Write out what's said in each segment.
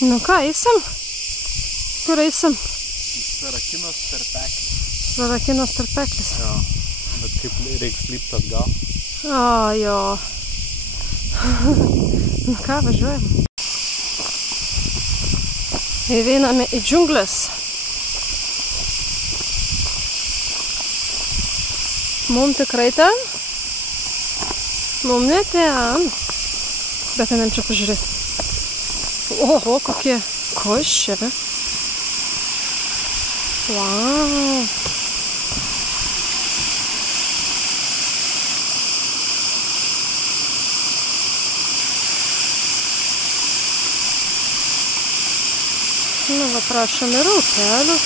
Nu ką, eisim? Kur eisim? Sarakinos tarpeklis. Sarakinos tarpeklis. Jo, bet kaip reiks lipt atgal. O, jo. Nu ką, važiuojam. Įveiname į džiunglės. Mum tikrai ten? Mum ne ten. Bet einam čia pažiūrėti. Oho, kokie košė. Wow. Nu, va, prašom ir upelių.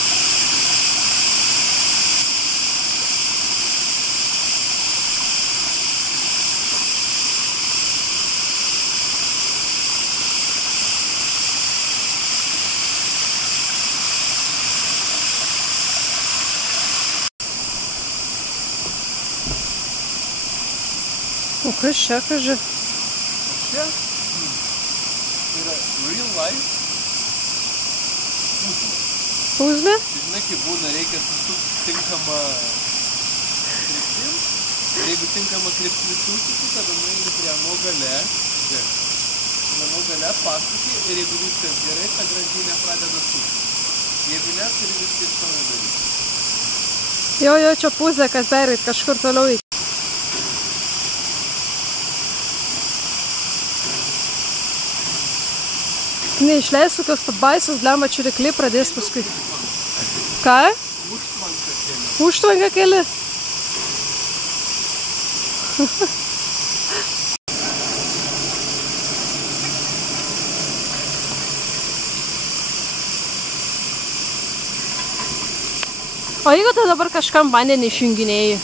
O kas čia, kaži? Čia yra real life puzlė. Puzlė? Žinai, kaip būna, reikia susukti tinkamą kryptim. Jeigu tinkamą kryptimį susukti, tada nueini prie ano gale. Ano gale pasuki ir jeigu viskas gerai, ta grandinė pradeda sukti. Jeigu ne, turi viską iš naujo daryti. Jo, čia puzlė, kad pereit kažkur toliau į. Neišleis kokios pabaisos, blemba čiurikliai pradės paskui. Ką? Užtvanka keli. Užtvanka keli? O jeigu tu dabar kažkam vandenį išjunginėjai?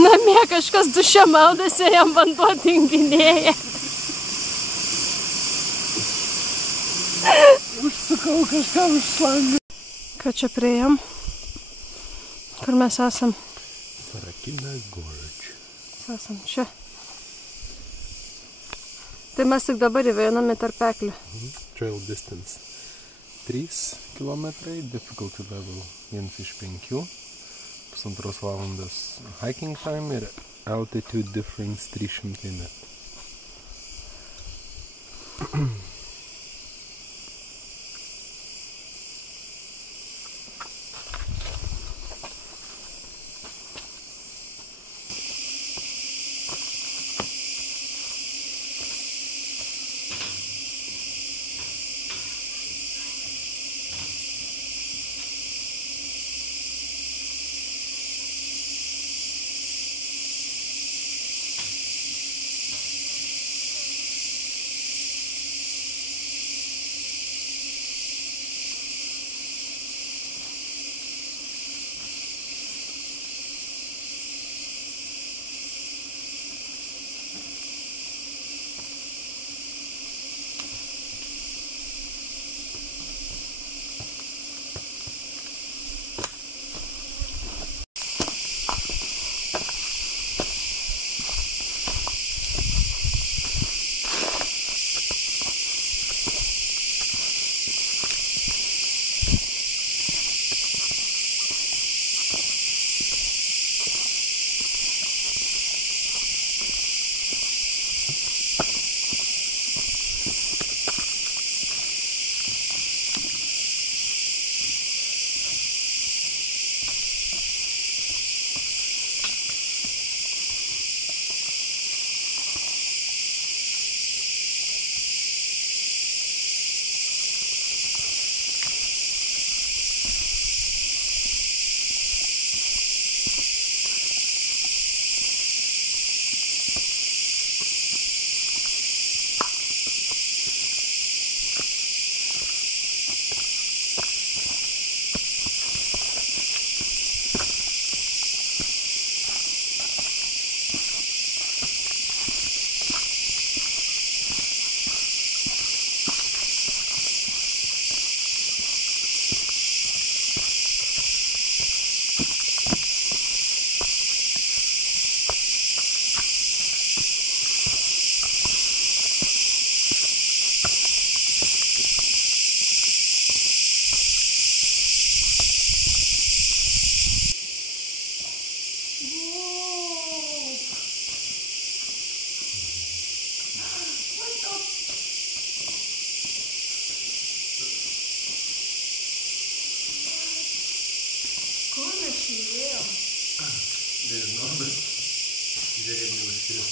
Namie kažkas duše maudasi, jam vanduo tinginėja. Užsukau kažkam iš langą. Ką čia priėjom? Kur mes esam? Sarakinas Gorge. Esam čia. Tai mes tik dabar įveiname tarpeklį. Trail distance 3 km, difficulty level 1 iš 5, 1,5 valandos hiking time ir altitude difference 300 metrų.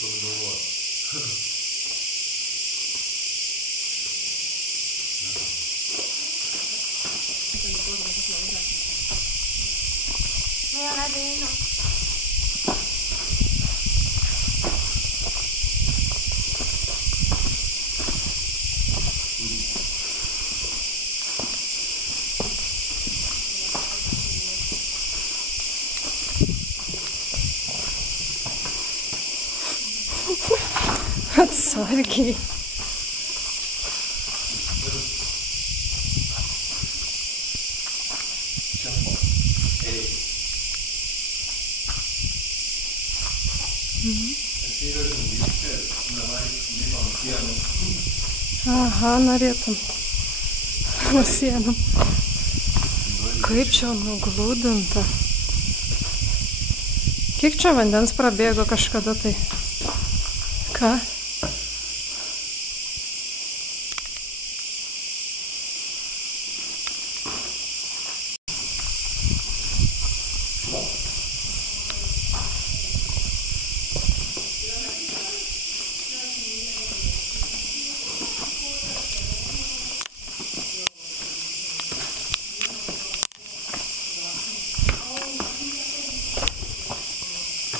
toks galvoju. Atsargiai. Aha, norėtum. Sienom. Kaip čia nuglūdinta. Kiek čia vandens prabėgo kažkada tai? Ką?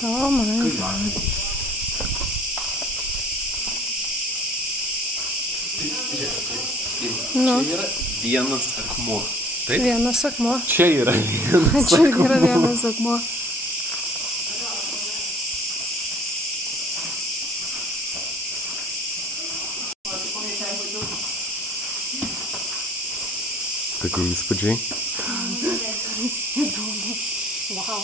Oh my God. Nu. Čia yra vienas akmuo. Taip? Vienas akmuo. Čia yra vienas akmuo. Čia yra vienas akmuo. Kokie įspūdžiai? Įdomu. Wow.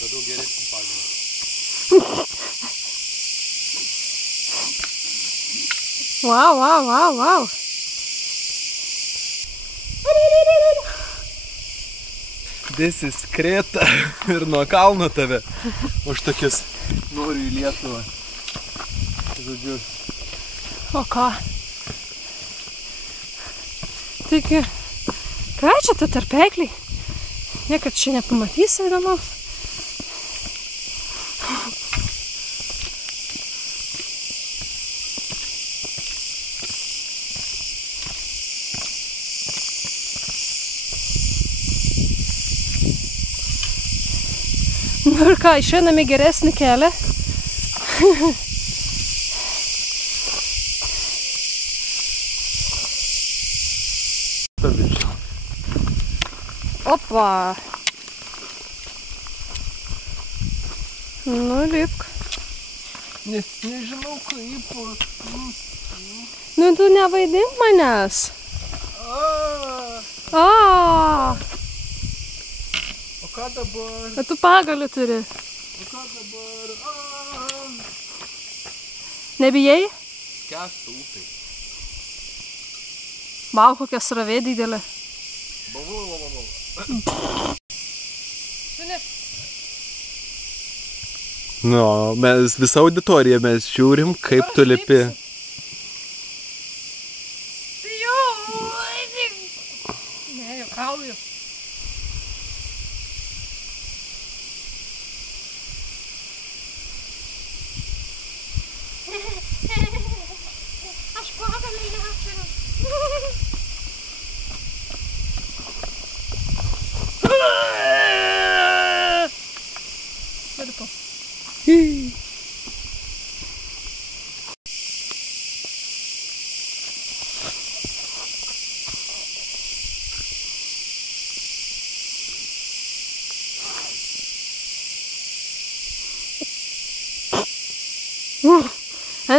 Radau geresnį pagrindą. Wow, wow, wow, wow. This is Kreta ir nuo kalno tave už tokius noriu į Lietuvą. Žodžiu. O ką? Taigi, ką čia ta tarpekliai? Niekad čia nepamatysi įdomus. Nu ir ką, išeinam į geresnį kelią. Opa! Nu, lipk. Nežinau kaip. Nu, tu nevaidink manęs. A! O ką dabar? O tu pagalį turi. O ką dabar? Nebijai? Skęsta upė. Vau, kokia srovė didelė. Nu, mes visą auditoriją mes žiūrim, kaip tu lipi. Ne, juokauju.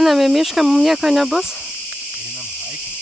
Einam į mišką, mums nieko nebus. Einam hiking.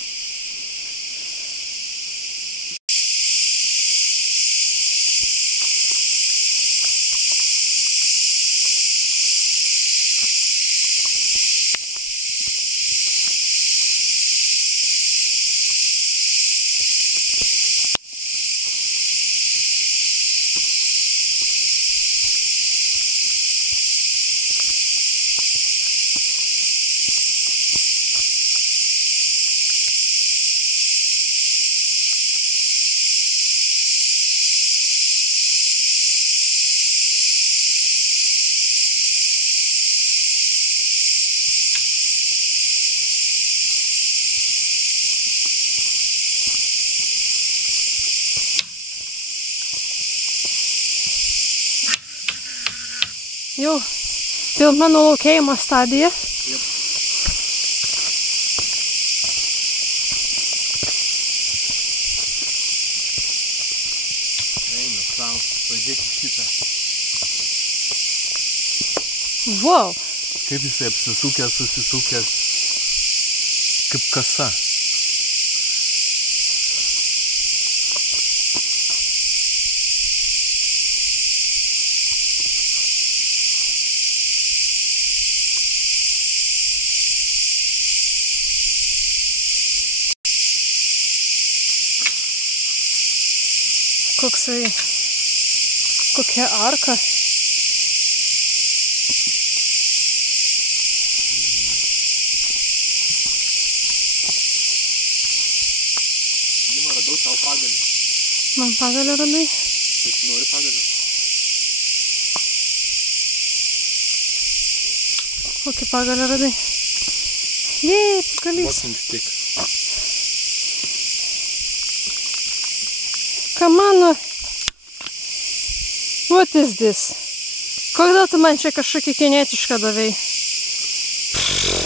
Jau pilna nulaukėjimo stadija. Jep. Eina sau, pažiūrėk šitą. Wow. Kaip jisai apsisukęs, susisukęs. Kaip kasa. Kokia arka. Dima, radau tau pagalį. Man pagalį radai? Taip, nori pagalį? Kokį pagalį radai? Jei, pagalys. Walking stick. Come on. What is this? Kodėl tu man čia kažkokį kinietišką davei?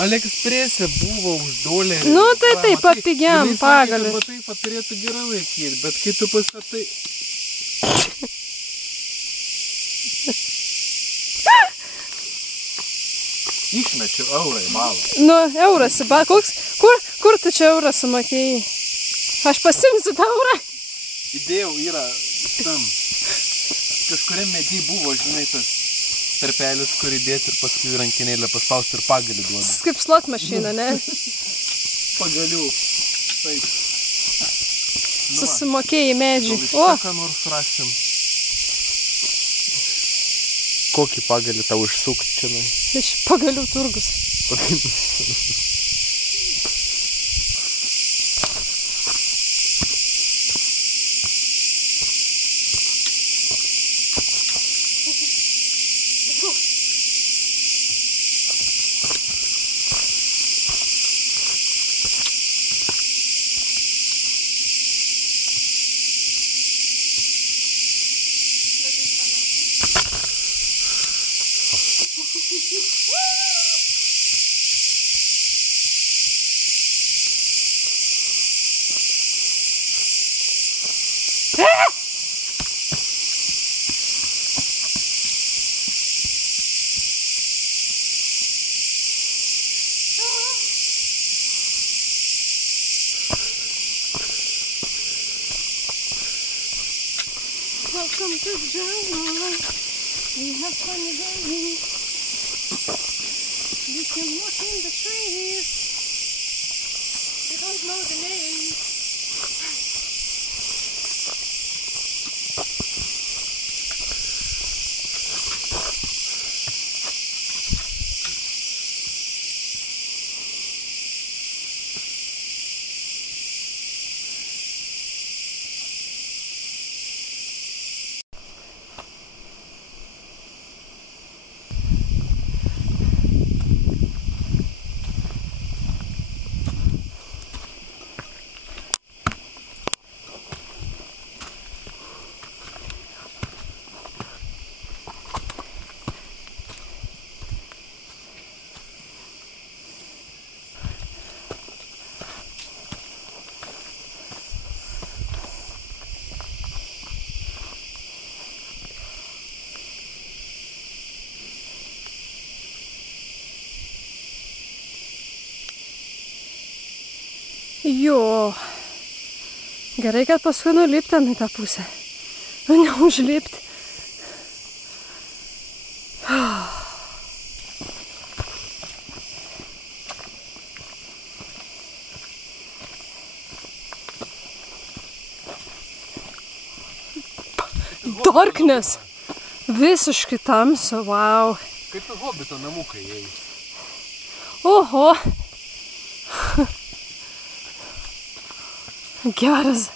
AliExpress'e buvo už $1. Nu, tai taip, papigiam pagalį. Va taip pat turėtų gerai laikyti, bet kai tu pastatai... Išmečiu eurą į balą. Nu, euras į balą. Kur tu čia eurą sumokėjai? Aš pasimsiu tą eurą. Įdėjau yra tam. Kažkuriam medį buvo, žinai, tas tarpelis, kur įdėti ir paskui rankinėlę paspausti ir pagalį duoda. Kaip slot mašina, ne? Pagalių. Taip. Susimokėjai medžiai. O! Ką nors rasim. Kokį pagalį tau išsukti čia? Iš pagalių turgus. Welcome to the jungle. We have fun again. We can walk in the trees. We don't know the names. Jo. Gerai, kad paskui nulipti ten į tą pusę. Neužlipti. Darkness. Visiškai tamsu, wow. Kaip į Hobito namukai ėjai. Oho. Geras.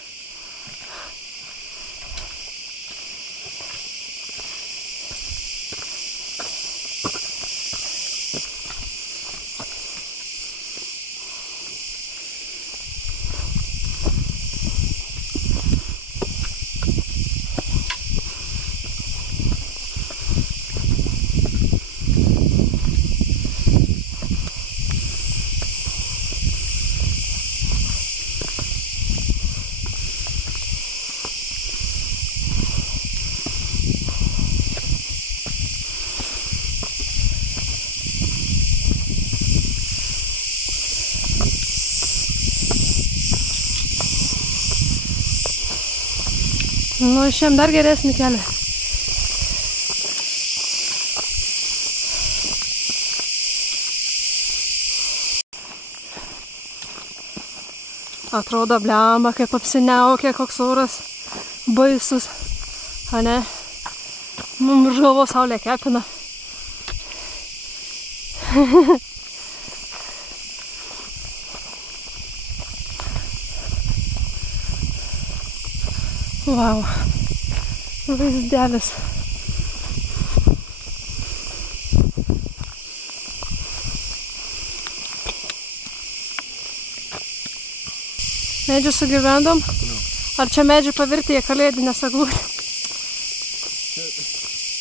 Nu, šiam dar geresnį kelią. Atrodo, blemba, kaip apsiniaukė, koks oras baisus. A ne? Mums žalvo saulė kepina. Wow, vaizdelis. Medžių sugyvendom? Ar čia medžiai pavirti į kalėdinės eglutės?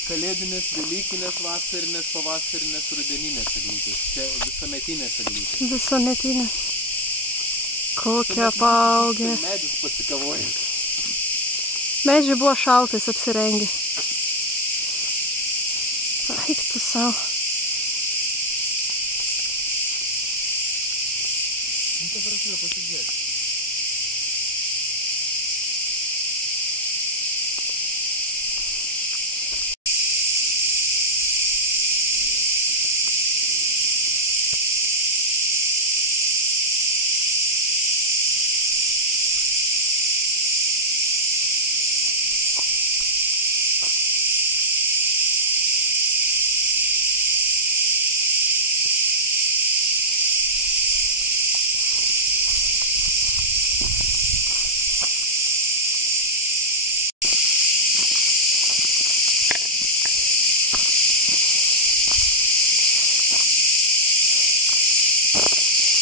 Kalėdinės, velykinės, vasarinės, pavasarinės, rudeninės eglutės. Čia visametinės eglutės. Visametinės. Kokia paaugė. Medis pasikavojęs. Medžiai buvo šaltais apsirengę. Eik tu savo. Nu, ta prasme, pasižiūrėk.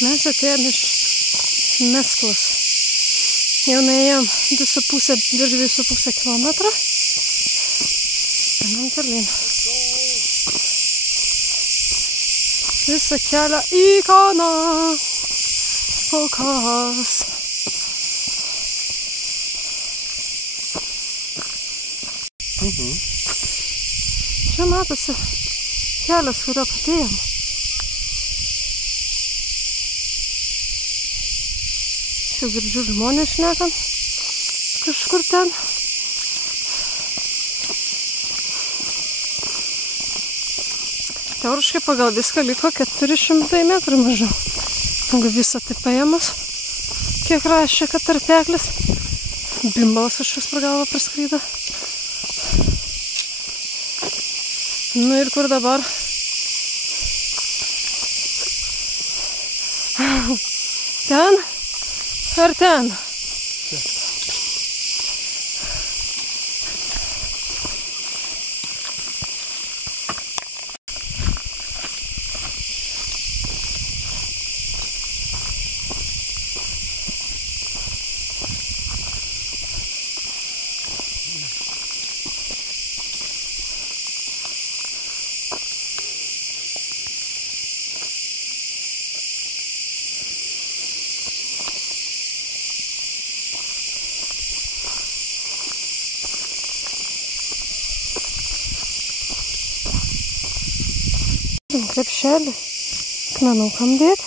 Mes atėjom iš Mesklos. Jau nuėjom virš 2,5 kilometro. Einam tolyn. Visą kelią į Kaną. Kol kas. Čia matosi kelias, kurio patėjom. Čia girdžiu žmonės šnekant kažkur ten. Teoriškai pagal viską liko 400 metrų mažiau. Jeigu visą tai paėmus, kiek rašė, kad tarpeklis. Bimbalas kažkas per galvą praskrydo. Nu ir kur dabar? Ten? Ar ten? Čia. Krepšelį. Akmenukam dėti.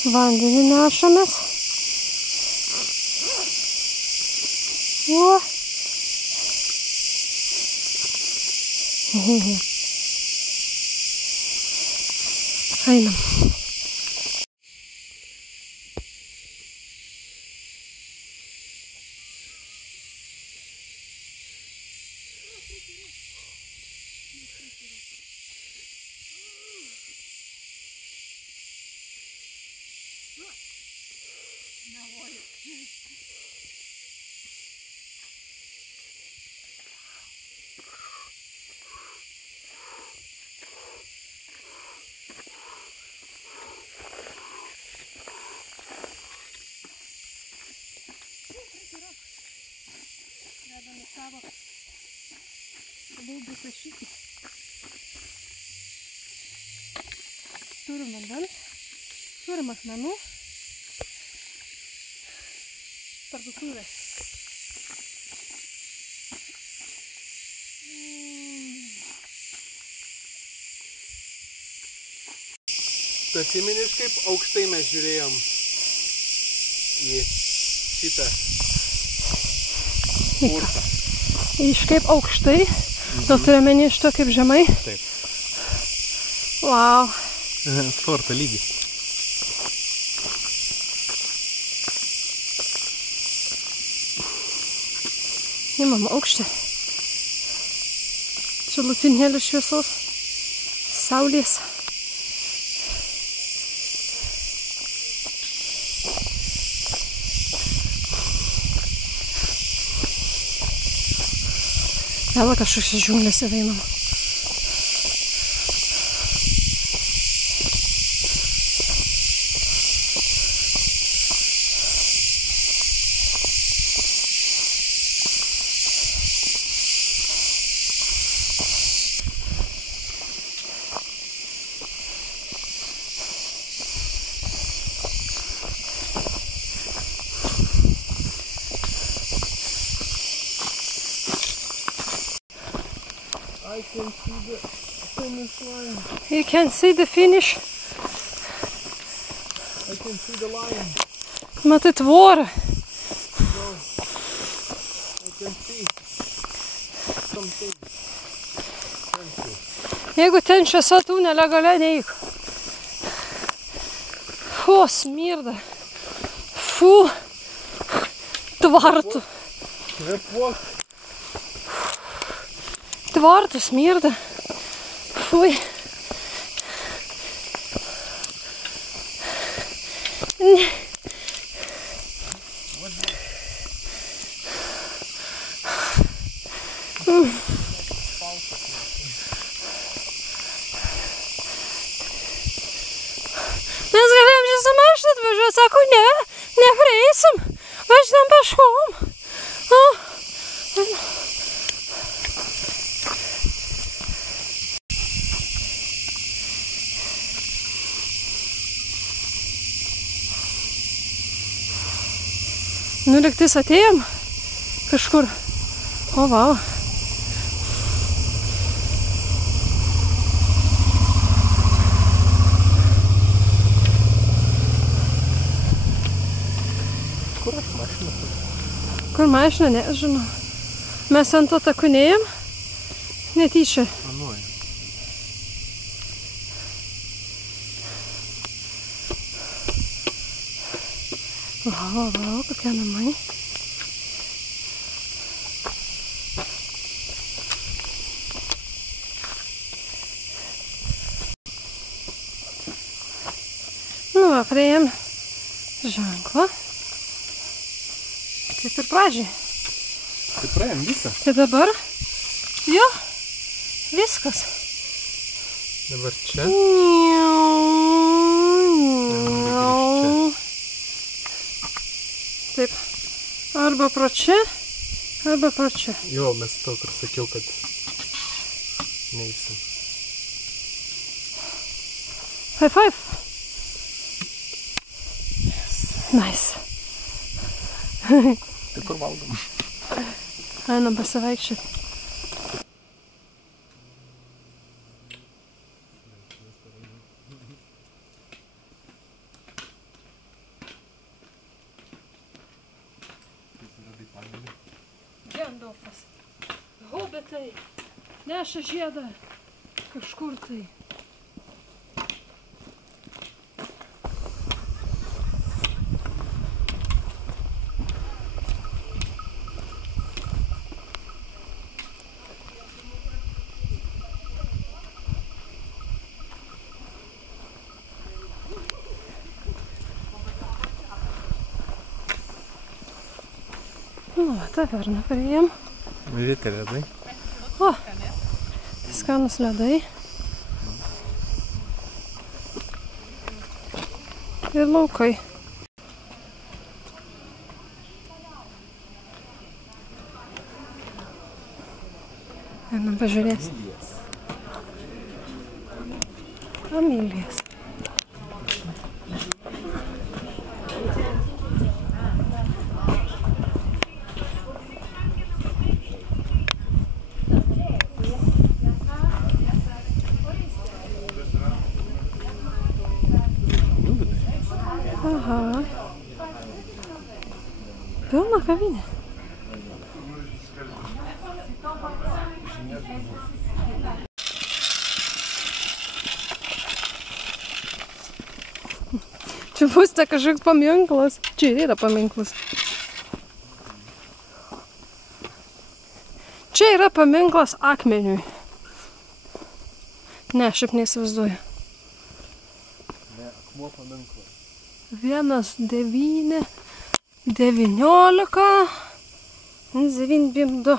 Vandenį nešamės. O. Einam. Dedame savo lūbų tašykį. Turim vandens, turim akmenų, parduotuvė. Tu atsimeni, kaip aukštai mes žiūrėjom į šitą fortą? Kaip aukštai? Gal turi menį iš to kaip žemai? Taip. Wow. Forto lygį. Imam aukštį. Čia lūpinėlių šviesos. Saulės. Vėl kažkoks džiunglėse einam. I can see the finish line. You can see the finish. I can see the line. Matai tvorą. No. I can see something. Thank you. Jeigu ten šviesa tunelio gale, neik. Fu, smirda. Fu. Tvartų. Kvėpuok. Tvartų smirda. Fui. Mes galėjom čia su mašina atvažiuoti, sako, ne, neprieisim, važiuojam peškom. Nu, lygtais atėjom kažkur. O, vau. Kur aš mašiną? Kur mašina, nežinau. Mes ant to takunėjom, netyčia. Anuoju. Vau, vau, kokie namai. Nu, va, priėjom ženklą. Kaip ir pradžiai. Tai praėjom visą. Tai dabar, jo, viskas. Dabar čia. Taip, arba pro čia, arba pro čia. Jo, mes to, kur sakiau, kad neįsim. High five. Nice. Tai kur valgom? Einam pasivaikščioti. elfas. Hobitai neša žiedą kažkur tai. Nu, taverną priėjom. Žiūrėti ledai. O, skanus ledai. Ir laukai. Einam pažiūrėsim. Amilijas. Aha. Pilna kavinė. Čia bus ta kažkoks paminklas. Čia yra paminklas. Čia yra paminklas akmeniui. Ne, šiaip neįsivaizduoju. Ne, akmuo paminklas. 1,9, 19, 9,2.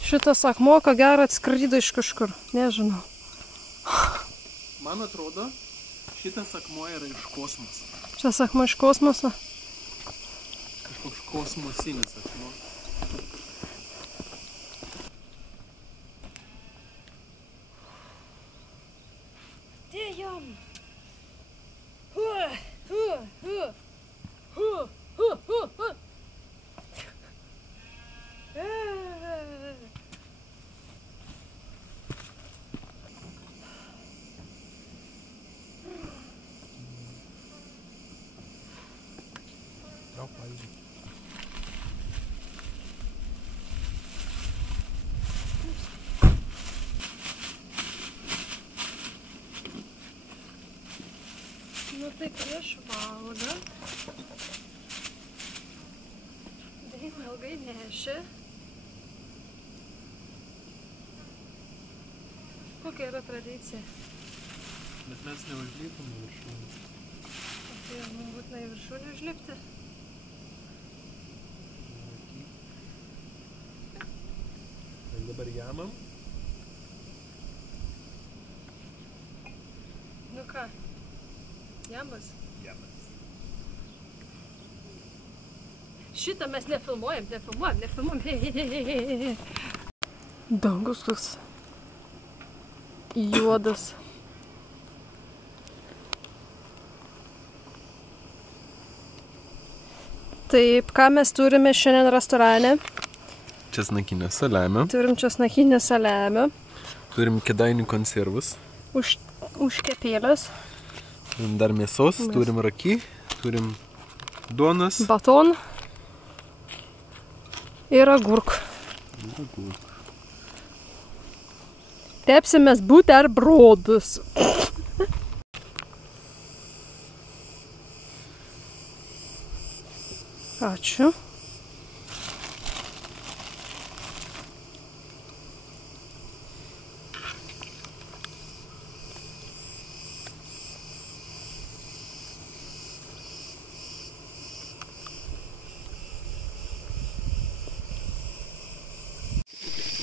Šitas akmuo, ko gero, atskrido iš kažkur. Nežinau. Man atrodo, šitas akmuo yra iš kosmoso. Šitas akmuo iš kosmoso? Kažkoks kosmosinis akmuo. Dėjom! Trauk pavyzdžiui. Nu tai prieš valandą. Taip ilgai nešė. Kokia yra tradicija? Bet mes neužlipom viršūnį. Tai mums būtinai viršūnį užlipti. Tai dabar jamam. Nu ką? Jamas? Jamas. Šitą mes nefilmuojam. Dangus toks juodas. Taip, ką mes turime šiandien restorane? Česnakinę saliamę. Turim česnakinę saliamę. Turim kėdainių konservus. Užkepėlės. Turim dar mėsos, turim raki, turim duonas. Baton. Ir agurk. Tepsimės buterbrodus. Ačiū.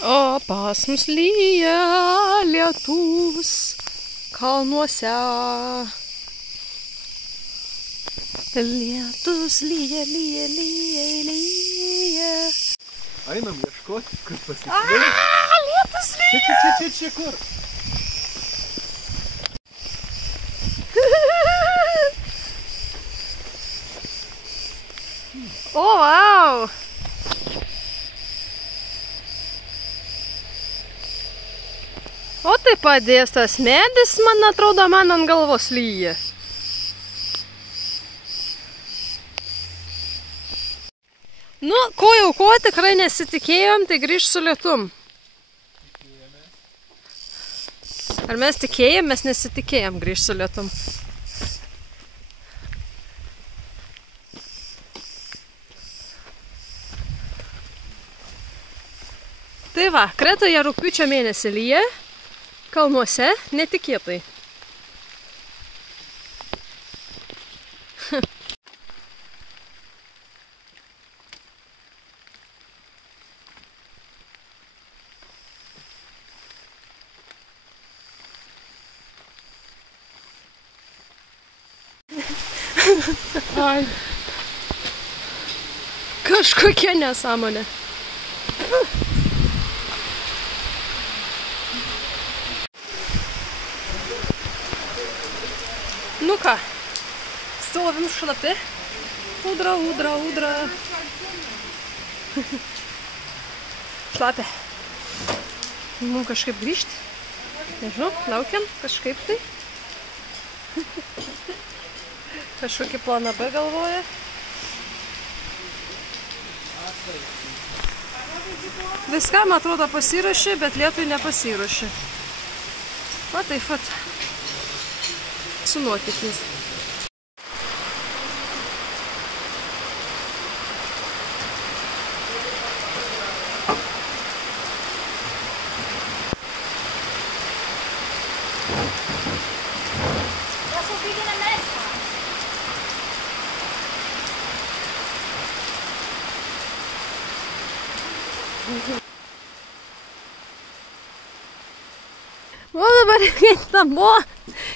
O pas mus lyja lietus kalnuose. Lietus lyja. Einam ieškoti, kur pasišvėlė. Lietus lyja! Čia kur? O, vau! O tai padės tas medis, man atrodo, man ant galvos lyja. Nu, ko jau ko, tikrai nesitikėjom, tai grįžt su lietum. Ar mes tikėjom, mes nesitikėjom grįžt su lietum. Tai va, Kretoje rugpjūčio mėnesį lyja, kalnuose netikėtai. Ai. Kažkokia nesąmonė. Nu ką, stovim šlapi. Udra, udra, udra. Šlapia. Mums kažkaip grįžti. Nežinau, laukiam kažkaip tai. Kažkokį planą B galvoja. Viskam atrodo pasiruošė, bet lietui nepasiruošė. Va taip pat. Su nuotykiais. O dabar reikia namo.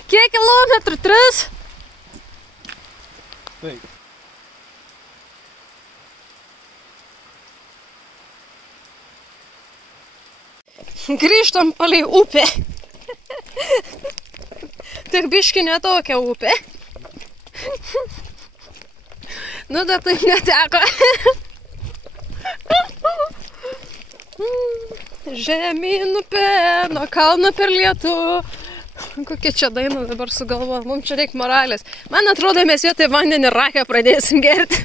Kiek kilometrų? 3? Taip. Grįžtam palei upę. Tik biški ne tokia upė. Nu, dar taip neteko. Žemyn upė, nuo kalno per lietų. Kokia čia daina dabar sugalvo, mums čia reikia moralės. Man atrodo, mes vietoj vandenį rakę pradėsim gerti.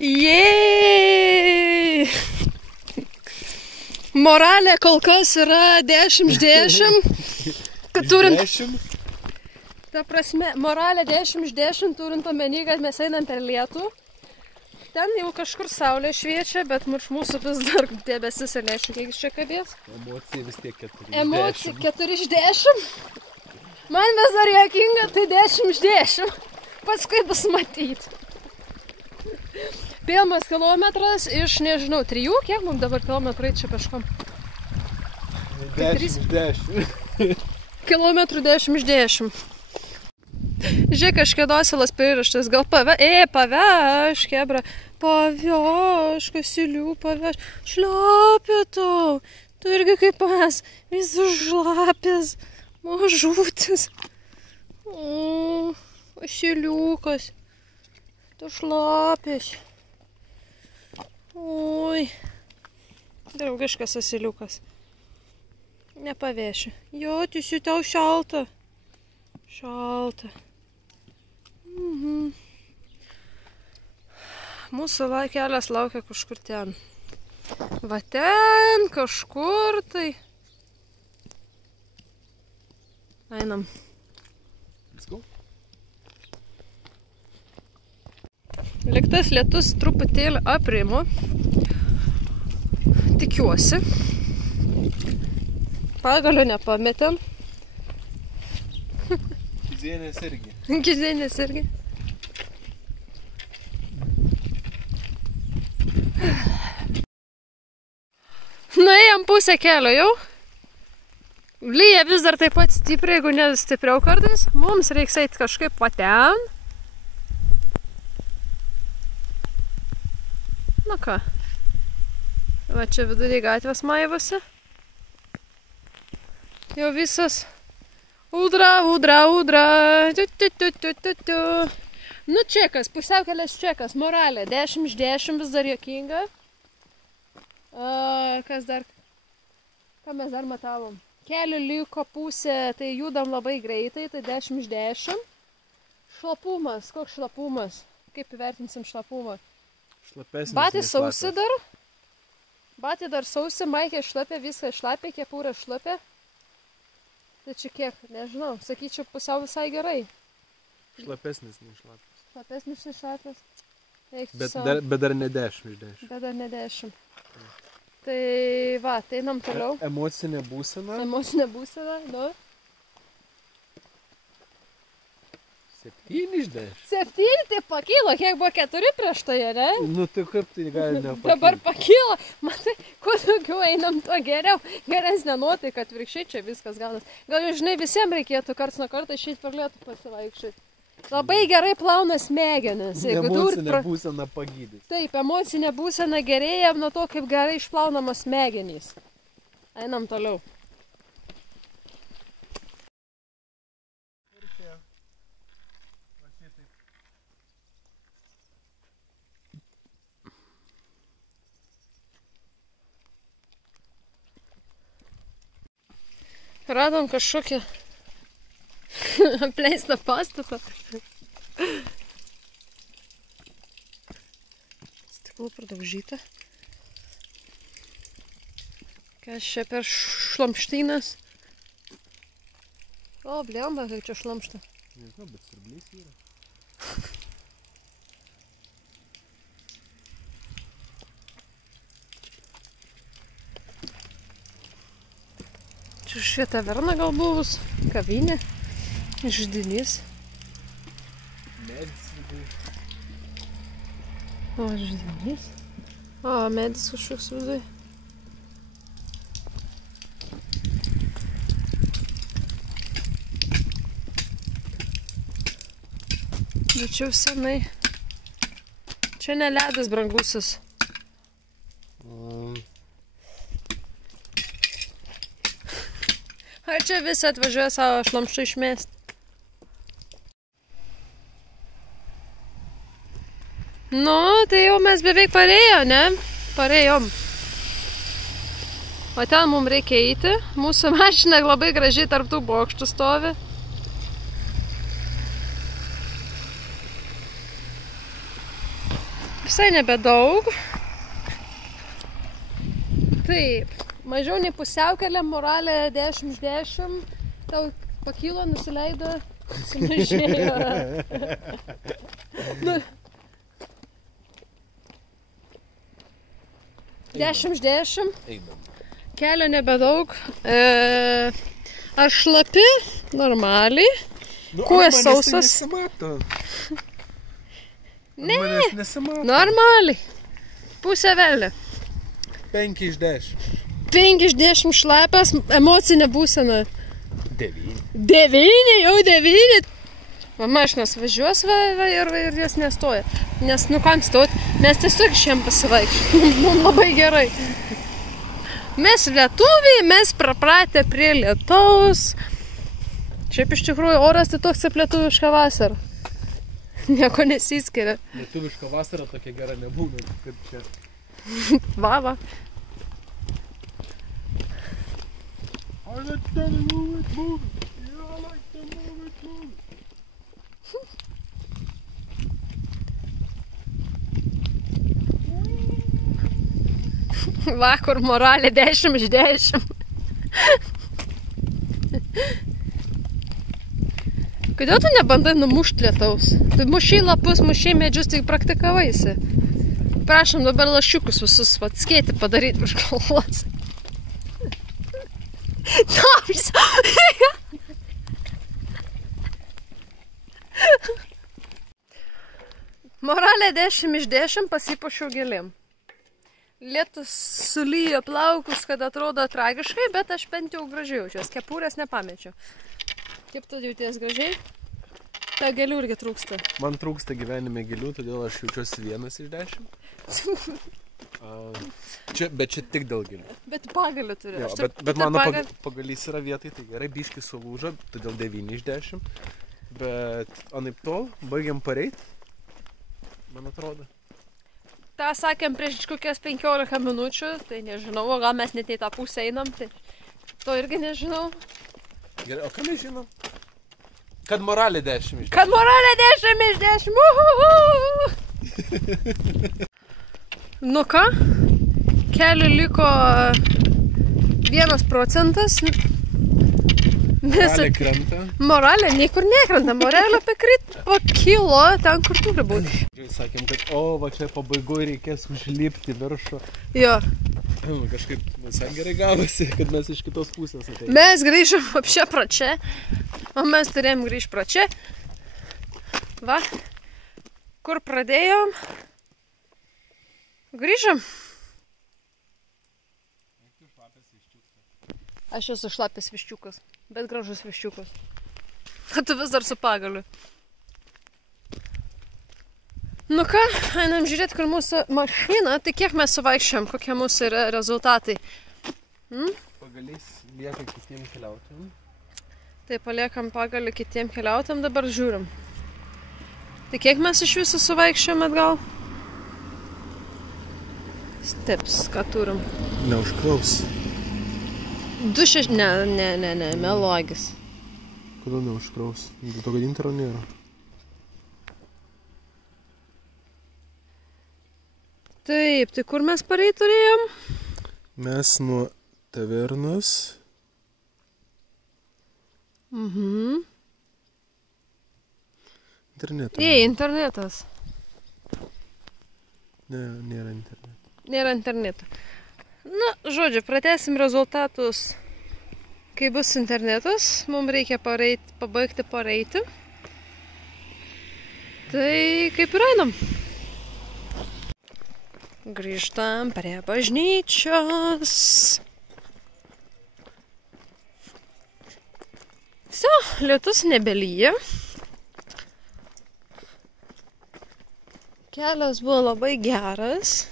Jėj! Moralė kol kas yra 10 iš 10. Turint... 10? Ta prasme, moralė 10 iš 10, turint omeny, kad mes einam per lietų. Ten jau kažkur saulė šviečia, bet mūsų vis dar debesis ir neaišku, kiek čia kabės. Emocija vis tiek 4 iš 10. Emocija 4 iš 10. Man vis dar juokinga, tai 10 iš 10. Paskui bus matyti. Pirmas kilometras iš, nežinau, 3, kiek mums dabar kilometrai čia peškom? 10 iš 10. Kilometrų 10 iš 10. Žiūrėk, kažkada asilas priraštas, gal paveš, kebra, paveš, kasilių, paveš, šlapia tau, tu irgi kaip pas, visus šlapės, mažutis, o, asiliukas, tu šlapės, oi, draugiškas asiliukas, nepaveši, jo, tiesiu tau šalta. Šalta. Mūsų kelias laukia kažkur ten. Va ten, kažkur tai. Einam. Let's go. Liktas lietus truputėlį aprimo. Tikiuosi. Pagalio nepametėm. Gizenės irgi. Gizenės irgi. Nuėjom pusę kelio jau. Lyja vis dar taip pat stipriai, jeigu ne stipriau kartais. Mums reiks eiti kažkaip va ten. Na ką. Va čia viduriai gatvės maivosi. Jau visas. Udra, udra, udra. Nu čekas, pusiaukelės čekas, moralė. 10 iš 10 vis dar juokinga. Kas dar? Ką mes dar matavom? Kelių liko pusė, tai judam labai greitai, tai 10 iš 10. Šlapumas, koks šlapumas? Kaip įvertinsim šlapumą? Šlapesnis. Batį sausi dar. Batį dar sausi, maikė šlapė, viską šlapė, kepurė šlapė. Tai čia kiek, nežinau, sakyčiau, pusiau visai gerai. Šlapesnis nei šlapas. Šlapesnis nei šlapas. Bet dar ne 10 iš 10. Bet dar ne 10. Tai va, tai einam toliau. Emocinė būsena. Emocinė būsena, nu. 7 iš 10. 7, tai pakilo, kiek buvo 4 prieš tai, ne? Nu tai kaip tai gali nepakilti? Dabar pakilo, matai, kuo daugiau einam, tuo geriau. Geresnė nuotaika, atvirkščiai čia viskas gaunas. Gal žinai, visiems reikėtų karts nuo karto išeiti per lietų pasivaikščioti. Labai gerai plauna smegenis. Emocinė būsena pagydys. Taip, emocinė būsena gerėja nuo to, kaip gerai išplaunamos smegenys. Einam toliau. Radom kažkokią apleistą pastatą. Stiklų pradaužyta. Kas čia per šlamštynas? O, blemba, kaip čia šlamšta. Nežinau, bet siurblys yra. Čia šie taverna gal buvus, kavinė, židinys. Medis viduje. O, židinys. O, medis kažkoks viduje. Bet čia jau senai. Čia ne ledas brangusis. Ar čia visi atvažiuoja savo šlamštų išmesti? Nu, tai jau mes beveik parėjo, ne? Parėjom. O ten mums reikia eiti. Mūsų mašina labai gražiai tarp tų bokštų stovi. Visai nebedaug. Taip. Mažiau nei pusiaukelė, moralė 10 iš 10. Tau pakilo, nusileido, sumažėjo. Nu. 10 iš 10. Einam. Kelio nebedaug. Ar šlapi? Normaliai. Kojas sausas. Nesimato. Ne. Manęs nesimato. Normaliai. Pusė velė. 5 iš 10. 5 iš 10 šlapias, emocinė būsena. 9. 9, jau 9. Mašinas važiuos ir jos nestoja. Nes, nu kam stoti, mes tiesiog šiandien pasivaikščiam. Mums labai gerai. Mes lietuviai, mes prapratę prie lietaus. Šiaip iš tikrųjų oras tai toks kaip lietuviška vasara. Nieko nesiskiria. Lietuviška vasara tokia gera nebūna, kaip čia. Va. I like to move it, move it. Yeah, I like to move it, move it. Vakar moralė 10 iš 10. Kodėl tu nebandai numušti lietaus? Tu mušiai lapus, mušiai medžius, tai praktikavaisi. Prašom dabar lašiukus visus atskėti padaryti virš galvos. Moralė 10 iš 10, pasipuošiau gėlėm. Lietus sulyjo plaukus, kad atrodo tragiškai, bet aš bent jau gražiai jaučiuos. Kepurės nepamečiau. Kaip tu jauties gražiai? Ta gėlių irgi trūksta. Man trūksta gyvenime gėlių, todėl aš jaučiuosi 1 iš 10. Bet čia tik dėl gėlių. Bet pagalių turi. Jo, bet mano pagalys yra vietai, tai gerai, biškį sulūžo, todėl 9 iš 10. Bet anaip tol, baigiam pareit, man atrodo. tą sakėm prieš kokias 15 minučių, tai nežinau, o gal mes net į tą pusę einam, tai to irgi nežinau. Gerai, o ką mes žinom? Kad moralė 10 iš 10. Kad moralė 10 iš 10. Nu ką, kelių liko 1%. Moralė krenta. Moralė niekur nekrenta, moralė pakilo ten, kur turi būti. Sakėm, kad va čia pabaigoje reikės užlipti viršų. Jo. Kažkaip visai gerai gavosi, kad mes iš kitos pusės atėjome. Mes grįžom apšia pra čia, o mes turėjom grįžti pra čia. Va, kur pradėjom. Grįžom. Aš esu šlapės viščiukas, bet gražus viščiukas. Tu vis dar su pagaliu. Nu ką, einam žiūrėti, kur mūsų mašina, tai kiek mes suvaikščiam, kokie mūsų yra rezultatai. Pagaliais lieka kitiem keliautojam. Tai paliekam pagalį kitiem keliautojam, dabar žiūrim. Tai kiek mes iš viso suvaikščiam atgal? Steps, ką turim? Neužkraus. 2,6... Ne, melagis. Kodėl neužkraus? Dėl to, kad intero nėra. Taip, tai kur mes parei turėjom? Mes nuo tavernos. Interneto. Internetas. Ne, nėra interneto. Nėra interneto. Na, žodžiu, pratęsim rezultatus, kai bus internetas. Mums reikia pabaigti pareiti. Tai kaip ir einam. Grįžtam prie bažnyčios. Visi, lietus nebelyja. Kelias buvo labai geras.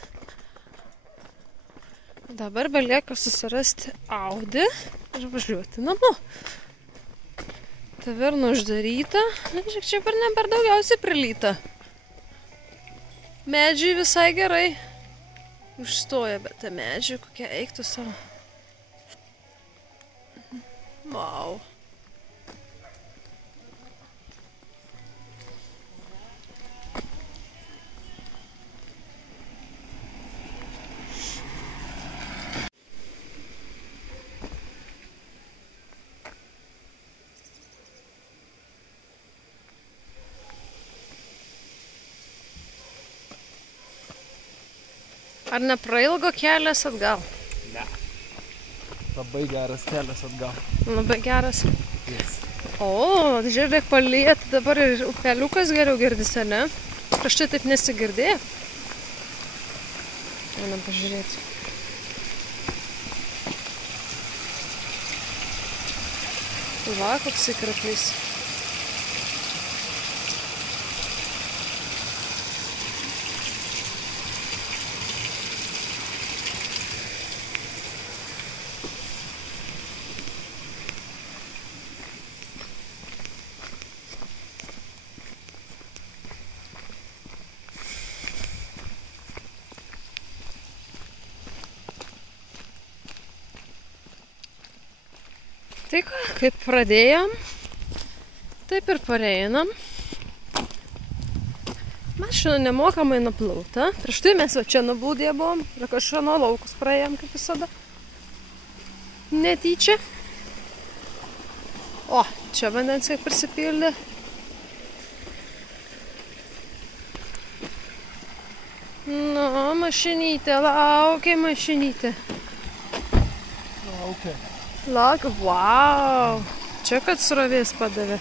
Dabar belieka susirasti Audi ir važiuoti namo. Taverna uždaryta. Žiūrėk, čia per ne per daugiausiai prilyta. Medžiai visai gerai užstoja, bet ta medžiai kokia eiktų savo. Wow. Ar neprailgo kelias atgal? Ne. Labai geras kelias atgal. Labai geras. Yes. O, žiūrėk, paliet, dabar ir upeliukas geriau girdisi, ne? Prieš tai taip nesigirdėjo. Einam pažiūrėti. Va, koks įkraklys. Tai ką, kaip pradėjom, taip ir pareinam. Mašina nemokamai nuplauta. Prieš tai mes va čia nublūdė buvom ir kažką nuo laukus praėjom, kaip visada. Netyčia. O, čia vandens kaip prisipildė. Nu, mašinytė, laukia mašinytė. Laukia. Laukia, wow. Čia kad srovės padavė.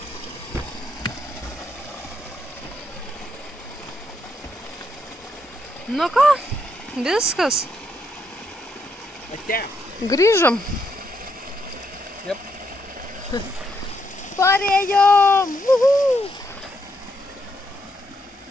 Nu ką, viskas. Ate. Grįžom. Yep. Parėjom! Uhu!